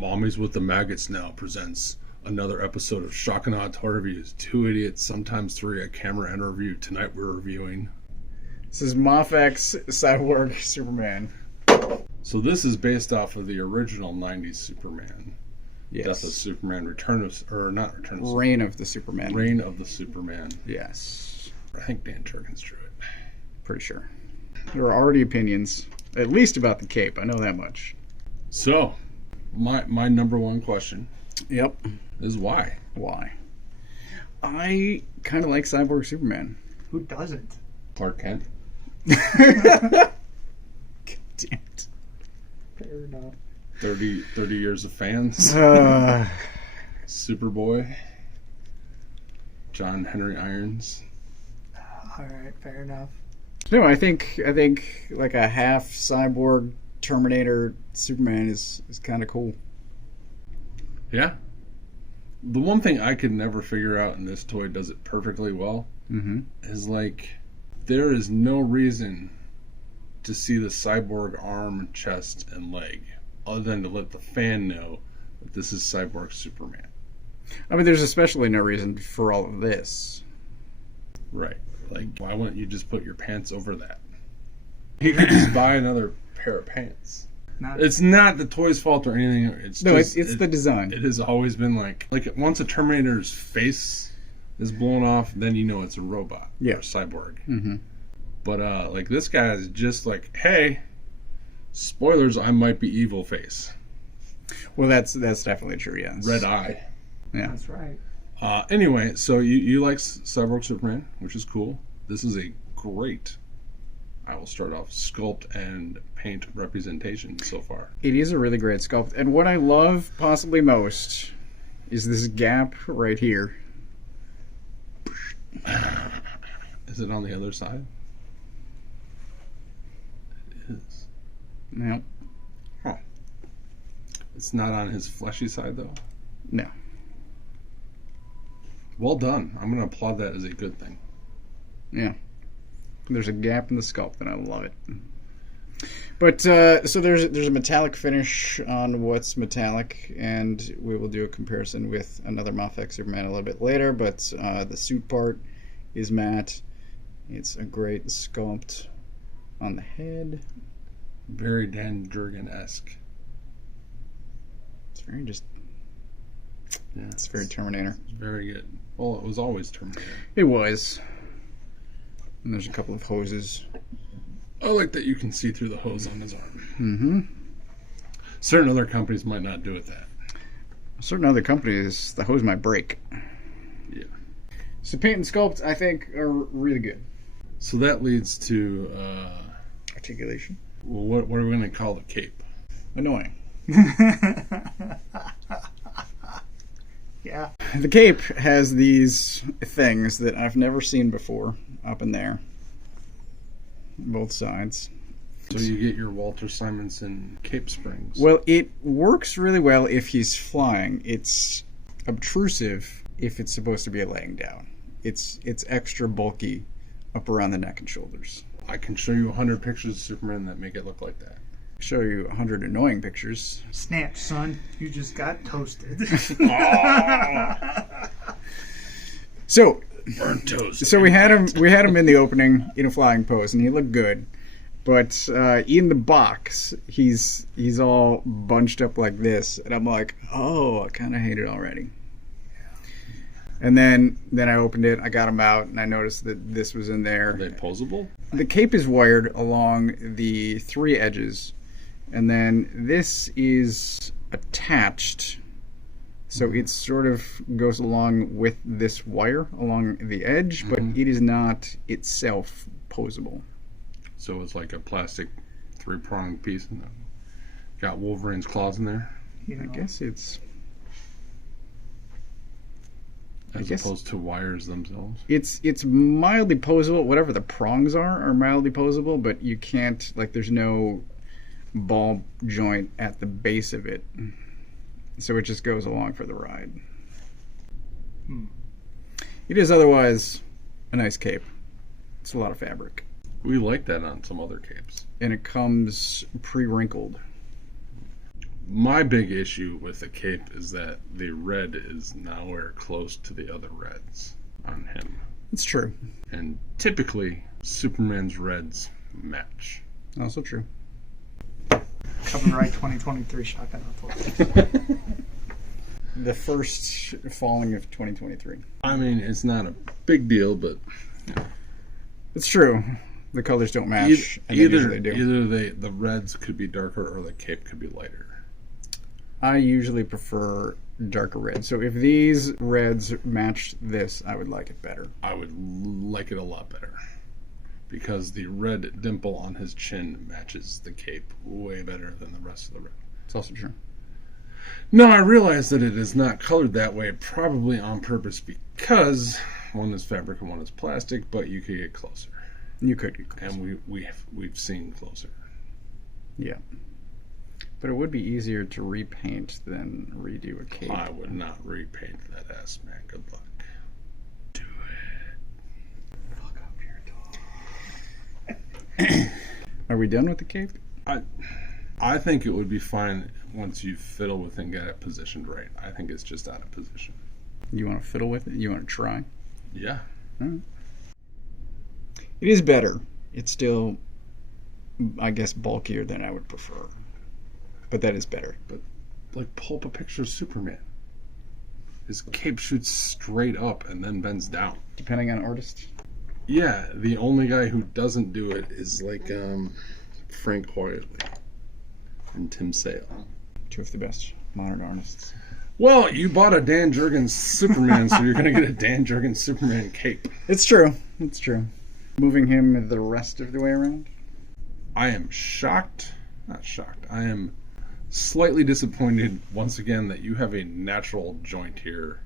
Mommies with the Maggots Now presents another episode of Shock and Awe Toy Reviews. Two idiots, sometimes three, a camera and a review. Tonight we're reviewing... This is Mafex Cyborg Superman. So this is based off of the original 90s Superman. Yes. Death of Superman, Return of... Or not Return of Superman. Reign of the Superman. Reign of the Superman. Yes. I think Dan Jurgens drew it. Pretty sure. There are already opinions, at least about the cape. I know that much. So, my number one question... Yep. Is why? Why? I kind of like Cyborg Superman. Who doesn't? Clark Kent. God damn it. Fair enough. 30 years of fans. Superboy. John Henry Irons. Alright, fair enough. No, I think like a half cyborg Terminator Superman is kind of cool. Yeah. The one thing I could never figure out, and this toy does it perfectly well, is like, there is no reason to see the cyborg arm, chest, and leg, other than to let the fan know that this is Cyborg Superman. I mean, there's especially no reason for all of this. Right. Like, why wouldn't you just put your pants over that? You could just buy another pair of pants. It's not the toy's fault or anything. It's the design. It has always been like once a Terminator's face is blown off, then you know it's a robot. Yeah. Or a cyborg. Mm-hmm. But like this guy is just like, hey, spoilers, I might be evil face. Well, that's definitely true. Yes. Red eye. Yeah. That's right. Anyway, so you like Cyborg Superman, which is cool. This is a great, I will start off, sculpt and paint representation so far. It is a really great sculpt. And what I love possibly most is this gap right here. Is it on the other side? It is. No. Huh. It's not on his fleshy side, though? No. Well done. I'm going to applaud that as a good thing. Yeah. There's a gap in the sculpt, and I love it. But so there's a metallic finish on what's metallic, and we will do a comparison with another Mafex Superman a little bit later. But the suit part is matte. It's a great sculpt on the head. Very Dan Jurgens-esque. It's very just. Yeah, it's very Terminator. It's very good. Well, it was always Terminator. It was. And there's a couple of hoses. I like that you can see through the hose on his arm. Mm-hmm. Certain other companies might not do it that. Certain other companies, the hose might break. Yeah. So paint and sculpt, I think, are really good. So that leads to... Articulation. Well, what are we going to call the cape? Annoying. Yeah. The cape has these things that I've never seen before up in there. Both sides. So you get your Walter Simonson cape springs. Well, it works really well if he's flying. It's obtrusive if it's supposed to be laying down. It's extra bulky up around the neck and shoulders. I can show you 100 pictures of Superman that make it look like that. Show you 100 annoying pictures. Snap, son. You just got toasted. So, burnt toast. So we had him in the opening in a flying pose, and he looked good. But in the box, he's all bunched up like this, and I'm like, oh, I kind of hate it already. And then I opened it, I got him out, and I noticed that this was in there. Are they posable? The cape is wired along the three edges, and then this is attached, so it sort of goes along with this wire along the edge, but it is not itself posable. So it's like a plastic three-pronged piece, and got Wolverine's claws in there? I guess it's... As opposed to wires themselves? It's mildly posable. Whatever the prongs are mildly posable, but you can't, like, there's no ball joint at the base of it. So it just goes along for the ride. It is otherwise a nice cape. It's a lot of fabric. We like that on some other capes. And it comes pre-wrinkled. My big issue with the cape is that the red is nowhere close to the other reds on him. It's true. And typically, Superman's reds match. Also true. Copyright 2023 shotgun upload. The first falling of 2023. I mean, it's not a big deal, but It's true. The colors don't match. And they either usually do. the reds could be darker or the cape could be lighter. I usually prefer darker red. So if these reds match this, I would like it better. I would like it a lot better because the red dimple on his chin matches the cape way better than the rest of the red. It's also true. No, I realize that it is not colored that way, probably on purpose because one is fabric and one is plastic, but you could get closer. You could get closer. And we've seen closer. Yeah. But it would be easier to repaint than redo a cape. I would not repaint that ass, man. Good luck. Do it. Fuck up your dog. Are we done with the cape? I think it would be fine once you fiddle with it and get it positioned right. I think it's just out of position. You want to fiddle with it? You want to try? Yeah. All right. It is better. It's still, I guess, bulkier than I would prefer. But that is better. But, like, pull up a picture of Superman. His cape shoots straight up and then bends down. Depending on artist. Yeah, the only guy who doesn't do it is, like, Frank Hoyley and Tim Sale. Two of the best modern artists. Well, you bought a Dan Jurgens Superman, so you're going to get a Dan Jurgens Superman cape. It's true. It's true. Moving him the rest of the way around? I am shocked. Not shocked. I am slightly disappointed once again that you have a natural joint here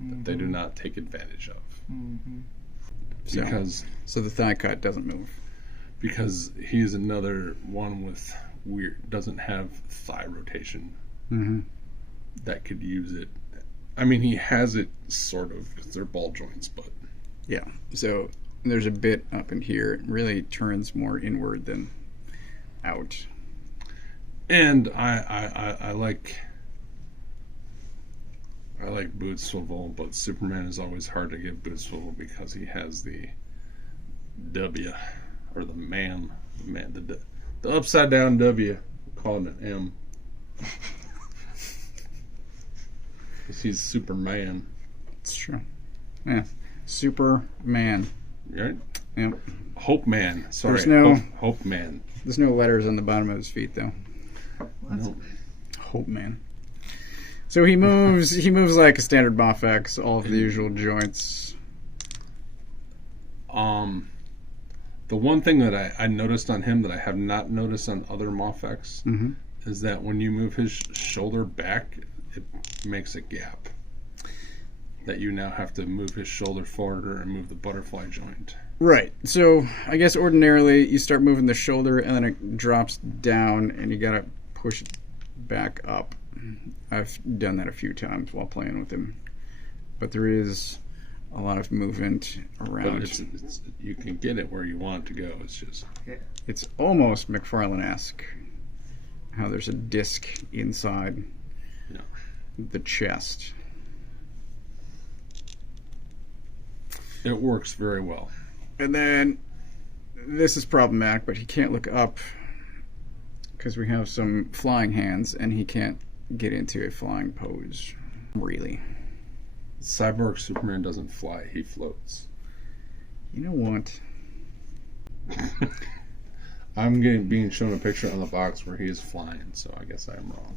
that they do not take advantage of. Mm-hmm. So the thigh cut doesn't move. Because he's another one with doesn't have thigh rotation that could use it. I mean, he has it sort of because they're ball joints, but yeah. So there's a bit up in here. It really turns more inward than out. And I like boot swivel, but Superman is always hard to give boot swivel because he has the W or the the upside down W. We'll call it an M. Because he's Superman. It's true. Yeah. Superman. Right? Yep. Hope Man. Sorry. There's no Hope Man. There's no letters on the bottom of his feet though. No. Hope Man. So he moves like a standard Mafex, all of the usual joints. The one thing that I noticed on him that I have not noticed on other Mafex is that when you move his shoulder back, it makes a gap. That you now have to move his shoulder forward and move the butterfly joint. Right. So I guess ordinarily you start moving the shoulder and then it drops down and you gotta push it back up. I've done that a few times while playing with him. But there is a lot of movement around. But it's you can get it where you want it to go. It's just it's almost McFarlane-esque. How there's a disc inside the chest. It works very well. And then this is problematic, but he can't look up because we have some flying hands and he can't get into a flying pose, really. Cyborg Superman doesn't fly, he floats. You know what? I'm being shown a picture on the box where he is flying, so I guess I'm wrong.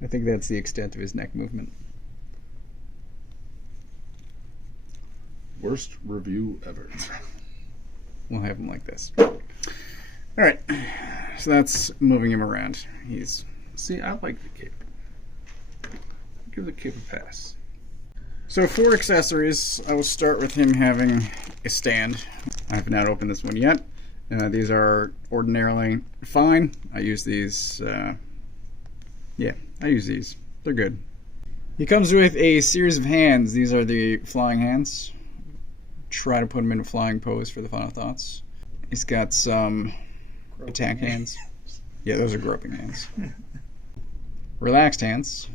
I think that's the extent of his neck movement. Worst review ever. We'll have him like this. Alright, so that's moving him around. He's... See, I like the cape. Give the cape a pass. So for accessories, I will start with him having a stand. I have not opened this one yet. These are ordinarily fine. I use these, I use these. They're good. He comes with a series of hands. These are the flying hands. Try to put him in a flying pose for the final thoughts. He's got some attack hands. Yeah, those are groping hands. Relaxed hands.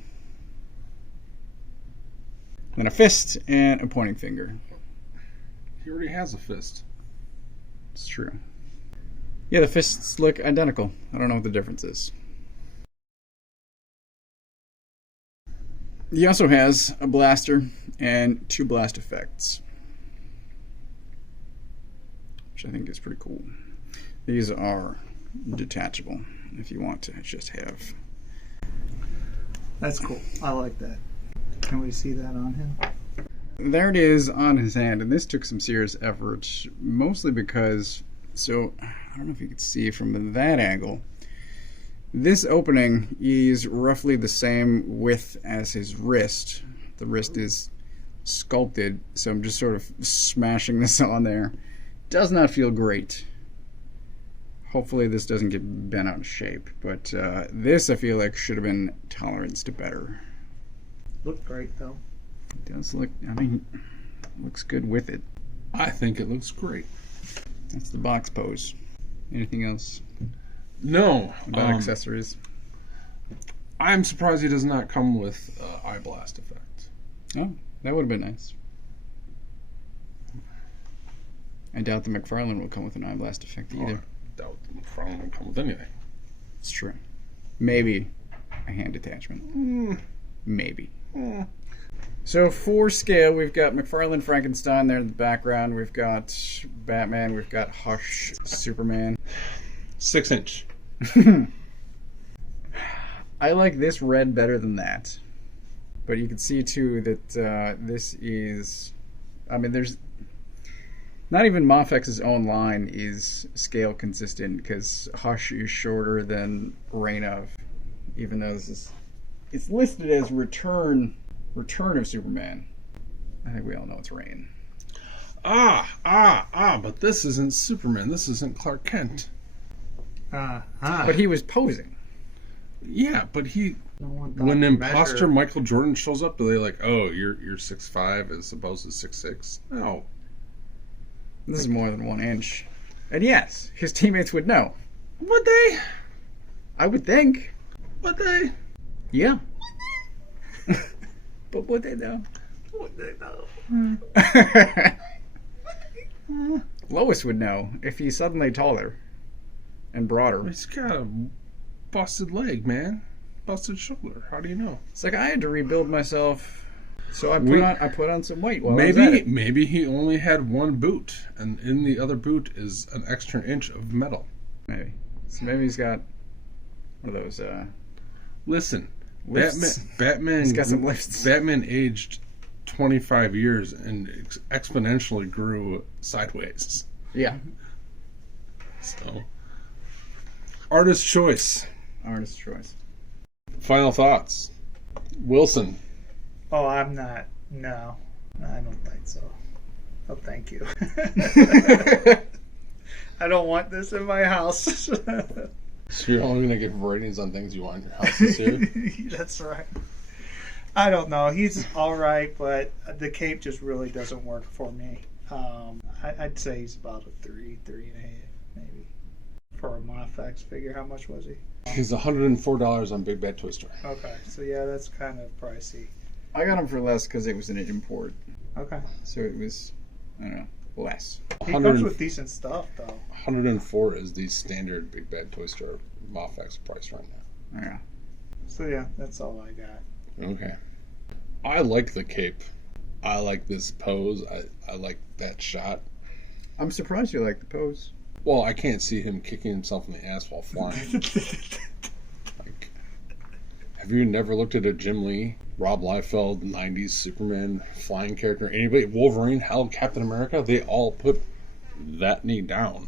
Then a fist and a pointing finger. He already has a fist. It's true. Yeah, the fists look identical. I don't know what the difference is. He also has a blaster and 2 blast effects, which I think is pretty cool. These are detachable if you want to just have. That's cool. I like that. Can we see that on him? There it is on his hand, and this took some serious effort, mostly because, so I don't know if you could see from that angle, this opening is roughly the same width as his wrist. The wrist is sculpted, so I'm just sort of smashing this on there. Does not feel great. Hopefully this doesn't get bent out of shape, but this I feel like should have been toleranced better. Looked great though. It does look, I mean, looks good with it. I think it looks great. That's the box pose. Anything else No. about accessories? I'm surprised he does not come with eye blast effect. Oh, that would have been nice. I doubt the McFarlane will come with an eye blast effect either. I doubt the McFarlane will come with anything. It's true. Maybe a hand attachment. Maybe. So for scale, we've got McFarlane Frankenstein there in the background. We've got Batman. We've got Hush Superman. 6 inch. I like this red better than that. But you can see too that this is, I mean, there's not even Mafex's own line is scale consistent, because Hush is shorter than Reign of, even though this is, it's listed as Return of Superman. I think we all know it's Reign. But this isn't Superman. This isn't Clark Kent. But he was posing. Yeah, but he, No one thought when to imposter measure- Michael Jordan shows up, do they like, oh, you're 6'5" as opposed to 6'6"? No. This is more than 1 inch. And yes, his teammates would know. Would they? I would think. Would they? Yeah. But would they know? Would they know? Lois would know if he's suddenly taller and broader. He's got a busted leg, man. Busted shoulder. How do you know? It's like I had to rebuild myself, so I put on some weight. While I was at it. Maybe he only had 1 boot, and in the other boot is an extra inch of metal. Maybe. So maybe he's got one of those. Listen, Lifts. Batman. He's got some lifts. Batman aged 25 years and exponentially grew sideways. Yeah. So, artist choice. Artist's choice. Final thoughts. Wilson. Oh, I'm not. No, I don't think so. Oh, thank you. I don't want this in my house. So you're only going to give ratings on things you want in your house this year? That's right. I don't know. He's all right, but the cape just really doesn't work for me. I'd say he's about a 3.5, maybe. For a Mafex figure, how much was he? He's $104 on Big Bad Twister. Okay, so yeah, that's kind of pricey. I got him for less because it was an import, Okay. so it was, I don't know, less. He comes with decent stuff, though. 104 is the standard Big Bad Twister Mafex price right now. Yeah. So yeah, that's all I got. Okay. I like the cape. I like this pose. I like that shot. I'm surprised you like the pose. Well, I can't see him kicking himself in the ass while flying. Like, have you never looked at a Jim Lee, Rob Liefeld, 90s Superman flying character? Anybody? Wolverine, hell, Captain America? They all put that knee down.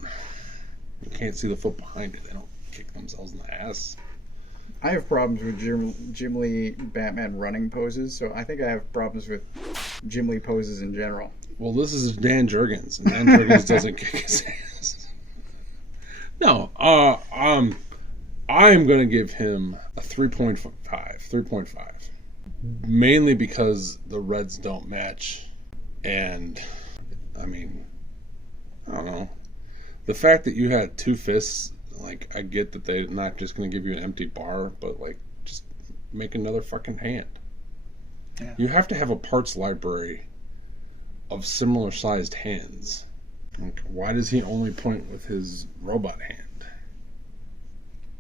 You can't see the foot behind it. They don't kick themselves in the ass. I have problems with Jim Lee Batman running poses, so I think I have problems with Jim Lee poses in general. Well, this is Dan Jurgens, and Dan Jurgens doesn't kick his ass. No, I'm going to give him a 3.5. Mainly because the reds don't match, and I mean, I don't know. The fact that you had 2 fists Like, I get that they're not just going to give you an empty bar, but, like, just make another fucking hand. Yeah. You have to have a parts library of similar sized hands. Like, why does he only point with his robot hand?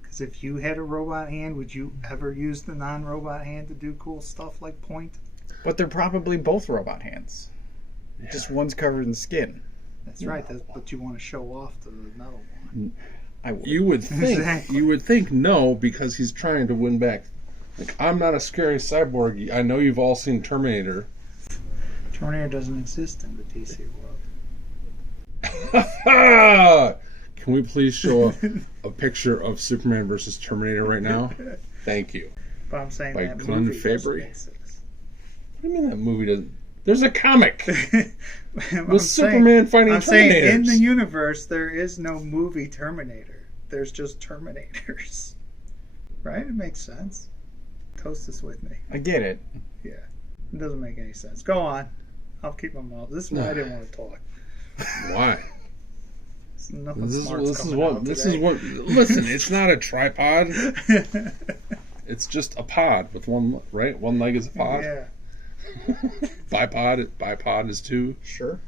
Because if you had a robot hand, would you ever use the non-robot hand to do cool stuff like point? But they're probably both robot hands. Yeah. Just one's covered in skin. That's right. But you want to show off the metal one. I would. You would think. Exactly. You would think no, because he's trying to win back. Like, I'm not a scary cyborg. I know you've all seen Terminator. Terminator doesn't exist in the DC world. Can we please show a picture of Superman versus Terminator right now? Thank you. But I'm saying By that Glenn movie doesn't Fabry? exist. What do you mean that movie doesn't? There's a comic I'm with Superman fighting I'm Terminators. saying in the universe there is no movie Terminator. There's just Terminators. Right? It makes sense. Toast this with me. I get it. Yeah. It doesn't make any sense. Go on. I'll keep my mouth. This is why I didn't want to talk. Why? Nothing This smart's is coming what. out This today. is what. Listen, it's not a tripod. It's just a pod with one. Right, one leg is a pod. Yeah. Bipod is two. Sure.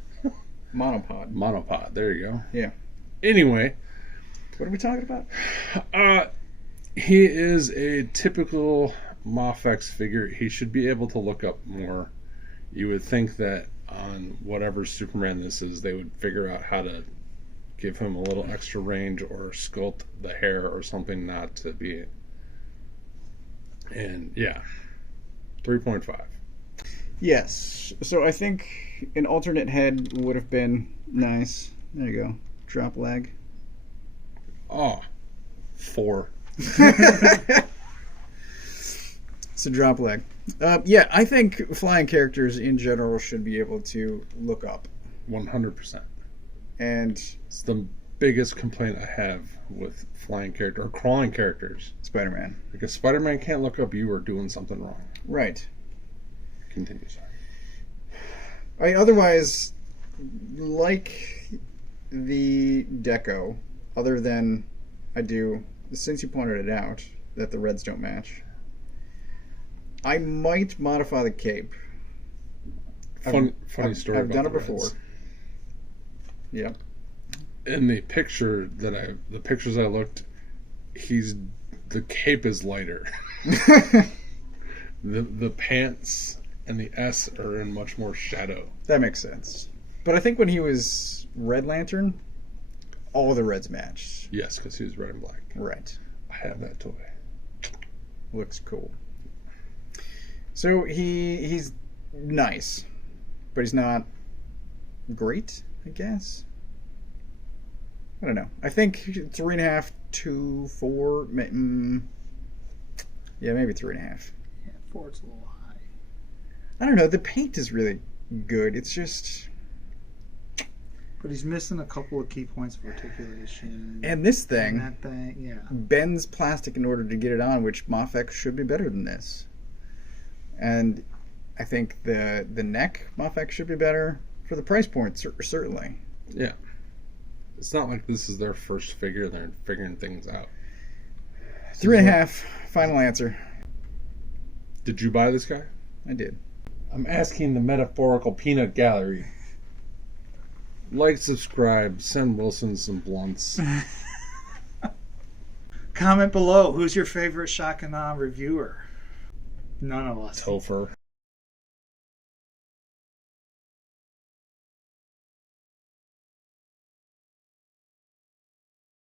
Monopod. Monopod. There you go. Yeah. Anyway, What are we talking about? he is a typical Mafex figure. He should be able to look up more. You would think that on whatever Superman this is, they would figure out how to give him a little extra range or sculpt the hair or something not to be. And yeah, 3.5. Yes. So I think an alternate head would have been nice. There you go. Drop leg. Oh, 4. It's a drop leg. Yeah, I think flying characters in general should be able to look up. 100%. And It's the biggest complaint I have with flying character or crawling characters. Spider-Man. Because Spider-Man can't look up you are doing something wrong. Right. Continue, sorry. I otherwise like the deco, other than I do, since you pointed it out, that the reds don't match. I might modify the cape. Funny I've- story. I've about done the it before. Reds. Yep. In the pictures I looked, the cape is lighter. The pants and the S are in much more shadow. That makes sense. But I think when he was Red Lantern, all the reds matched. Yes, because he was red and black. Right. I have that toy. Looks cool. So he's nice, but he's not great, I guess. I don't know. I think 3.5 to 4. Yeah, maybe 3.5. Yeah, 4's a little high. I don't know. The paint is really good. It's just. But he's missing a couple of key points of articulation. And this And thing that thing, yeah. bends plastic in order to get it on, which Mafex should be better than this. And I think the neck Mafex should be better for the price point, certainly. Yeah. It's not like this is their first figure. They're figuring things out. 3.5. Final answer. Did you buy this guy? I did. I'm asking the metaphorical peanut gallery. Like, subscribe, send Wilson some blunts. Comment below. Who's your favorite Shakanon reviewer? None of us. Topher.